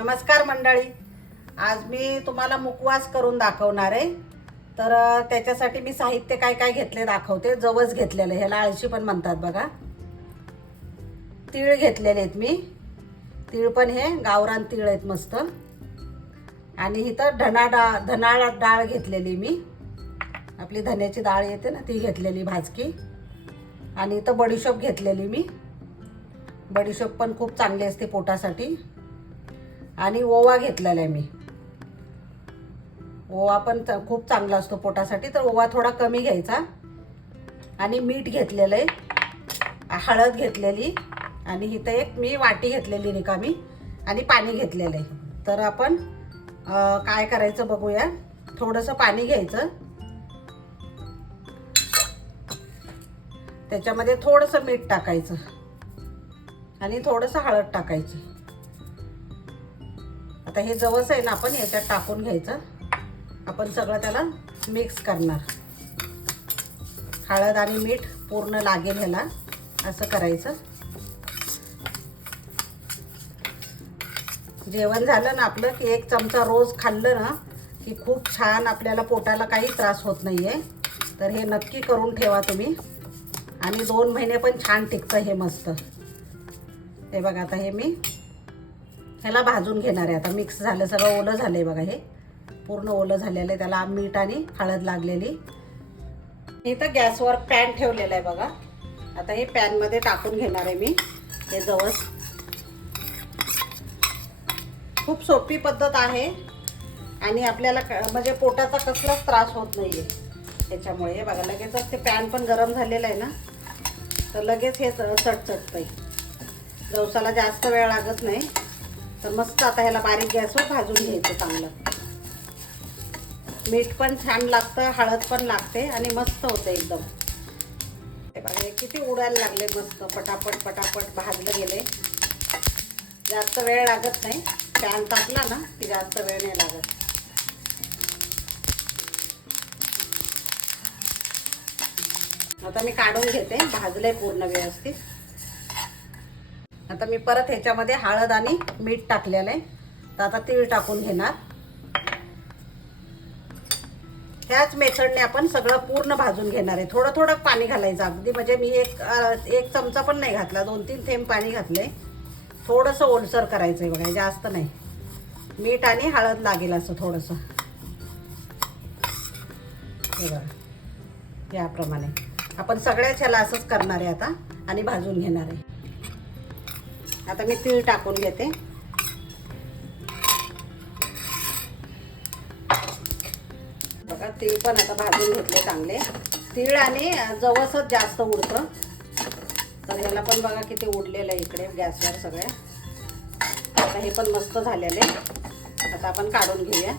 नमस्कार मंडळी. आज मी तुम्हाला मुखवास करून दाखवणार आहे. तर त्याच्यासाठी मी साहित्य काय काय घेतले दाखवते. जवस घेतलेलं ह्याला आळशी पण म्हणतात बघा. तीळ घेतलेले आहेत मी. तीळ पण हे गावरान तीळ आहेत मस्त. आणि इथं धना डाळ धनाळ डाळ घेतलेली मी. आपली धन्याची डाळ येते ना ती घेतलेली भाजकी. आणि इथं बडीशोप घेतलेली मी. बडीशोप पण खूप चांगली असते पोटासाठी. आणि ओवा घेतलेला आहे मी. ओवा पण च- खूप चांगला असतो पोटासाठी तर ओवा थोडा कमी घ्यायचा. आणि मीठ घेतलेलं आहे. हळद घेतलेली. आणि इथं एक मी वाटी घेतलेली रिकामी. आणि पाणी घेतलेलं आहे. तर आपण काय करायचं बघूया. थोडंसं पाणी घ्यायचं. त्याच्यामध्ये थोडंसं मीठ टाकायचं. आणि थोडंसं हळद टाकायची. आता हे जवस आहे ना आपण याच्यात टाकून घ्यायचं. आपण सगळं त्याला मिक्स करणार. हळद आणि मीठ पूर्ण लागेल ह्याला असं करायचं. जेवण झालं ना आपलं की एक चमचा रोज खाल्लं ना की खूप छान आपल्याला पोटाला काही त्रास होत नाही आहे तर हे नक्की करून ठेवा तुम्ही. आणि दोन महिने पण छान टिकतं हे मस्त. हे बघा आता हे मी ह्याला भाजून घेणार आहे. आता मिक्स झालं सगळं ओलं झालं आहे बघा हे. पूर्ण ओलं झालेलं आहे. त्याला मीठ आणि हळद लागलेली. इथं गॅसवर पॅन ठेवलेलं आहे बघा. आता हे पॅनमध्ये टाकून घेणार आहे मी. हे जवस. खूप सोपी पद्धत आहे. आणि आपल्याला क- म्हणजे पोटाचा कसलाच त्रास होत नाही आहे त्याच्यामुळे हे बघा लगेचच ते पॅन पण गरम झालेलं आहे ना. तर लगेच हे चटचटतं आहे जवसाला जास्त वेळ लागत नाही. तर मस्त आता ह्याला बारीक गॅसवर भाजून घ्यायचं चांगलं. मीठ पण छान लागतं हळद पण लागते आणि मस्त होतं एकदम. हे बघा हे किती उडायला लागले मस्त पटापट पटापट भाजलं गेले. जास्त वेळ लागत नाही. फॅन टाकला ना की जास्त वेळ नाही लागत. आता मी काढून घेते भाजले पूर्ण व्यवस्थित. आता मी परत ह्याच्यामध्ये हळद आणि मीठ टाकलेलं आहे. तर आता तीळ टाकून घेणार. ह्याच मेथडने आपण सगळं पूर्ण भाजून घेणार आहे. थोडं थोडं पाणी घालायचं. अगदी म्हणजे मी एक एक चमचा पण नाही घातला. दोन तीन थेंब पाणी घातले थोडंसं ओलसर करायचं आहे बघा जास्त नाही. मीठ आणि हळद लागेल असं थोडंसं. हे बघा याप्रमाणे. आपण सगळ्याच ह्याला असंच करणार आहे आता आणि भाजून घेणार आहे. आता मी तीळ टाकून घेते. बघा तीळ पण आता भाजून घेतले चांगले. तीळ आणि जवसच जास्त उडतं. तर ह्याला पण बघा किती उडलेलं आहे इकडे गॅसवर सगळे. आता हे पण मस्त झालेले आता आपण काढून घेऊया.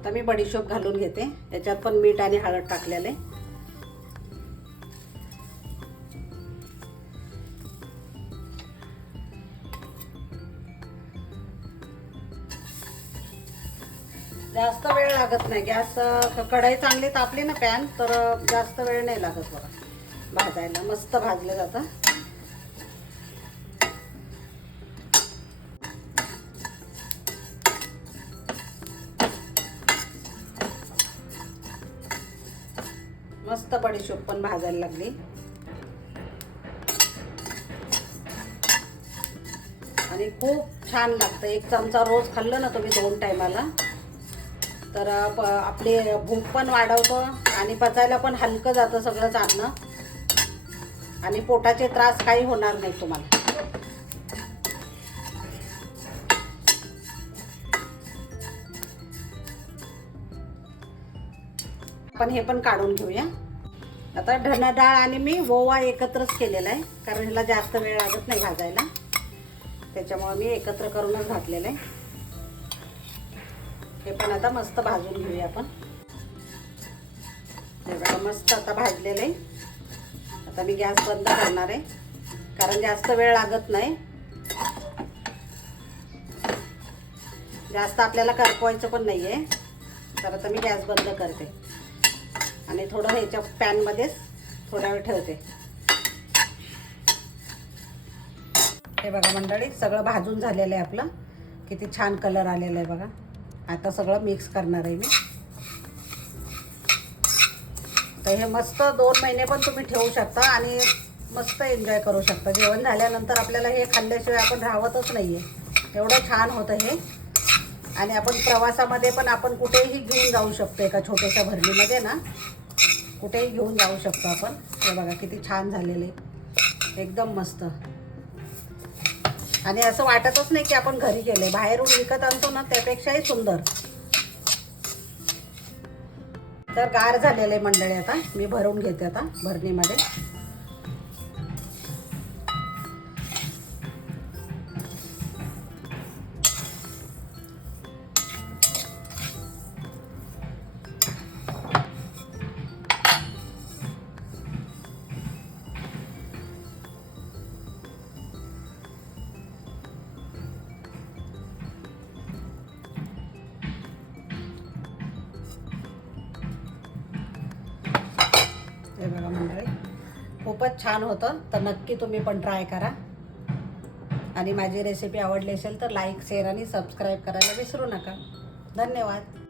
आता मी बडीशोप घालून घेते. याच्यात पण मीठ आणि हळद टाकलेले जास्त वेळ लागत नाही. गॅस कढई चांगली तापली ना पॅन तर जास्त वेळ नाही लागत बघा. भाजायला. मस्त भाजलं जातं. मस्त बडीशोप पण भाजायला लागली. आणि खूप छान लागतं. एक चमचा रोज खाल्लं ना तुम्ही दोन टायमाला तर प- आपली भूक पण वाढवतं आणि पचायला पण हलकं जातं सगळंच अन्न आणि पोटाचे त्रास काही होणार नाही तुम्हाला. आपण हे पण काढून घेऊया. आता धना डाळ आणि मी ओवा एकत्रच केलेला आहे कारण ह्याला जास्त वेळ लागत नाही भाजायला. त्याच्यामुळे मी एकत्र करूनच घातलेलं आहे. हे पण आता मस्त भाजून घेऊया आपण. हे बघा मस्त आता भाजलेलं. आहे आता मी गॅस बंद करणार आहे कारण जास्त वेळ लागत नाही. जास्त आपल्याला करपवायचं पण नाही आहे तर आता मी गॅस बंद करते. आणि थोडं ह्याच्या पॅनमध्येच थोडा वेळ ठेवते. हे बघा मंडळी सगळं भाजून झालेलं आहे आपलं. किती छान कलर आलेला आहे बघा. आता सगळं मिक्स करणार आहे मी. तर हे मस्त दोन महिने पण तुम्ही ठेवू शकता आणि मस्त एन्जॉय करू शकता. जेवण झाल्यानंतर आपल्याला हे खाल्ल्याशिवाय आपण राहतच नाही आहे एवढं छान होतं हे. आणि आपण प्रवासामध्ये पण आपण कुठेही घेऊन जाऊ शकतो एका छोट्याशा भरणीमध्ये ना. कुठेही घेऊन जाऊ शकतो आपण. हे बघा किती छान झालेले. एकदम मस्त. आणि असं वाटतच नाही की आपण घरी गेले बाहेरून विकत आणतो ना त्यापेक्षाही सुंदर. तर गार झालेले मंडळी आता. मी भरून घेते आता भरणीमध्ये. हे बघा मंडळी. खूपच छान होतं. तर नक्की तुम्ही पण ट्राय करा. आणि माझी रेसिपी आवडली असेल तर लाईक शेअर आणि सबस्क्राईब करायला विसरू नका. धन्यवाद.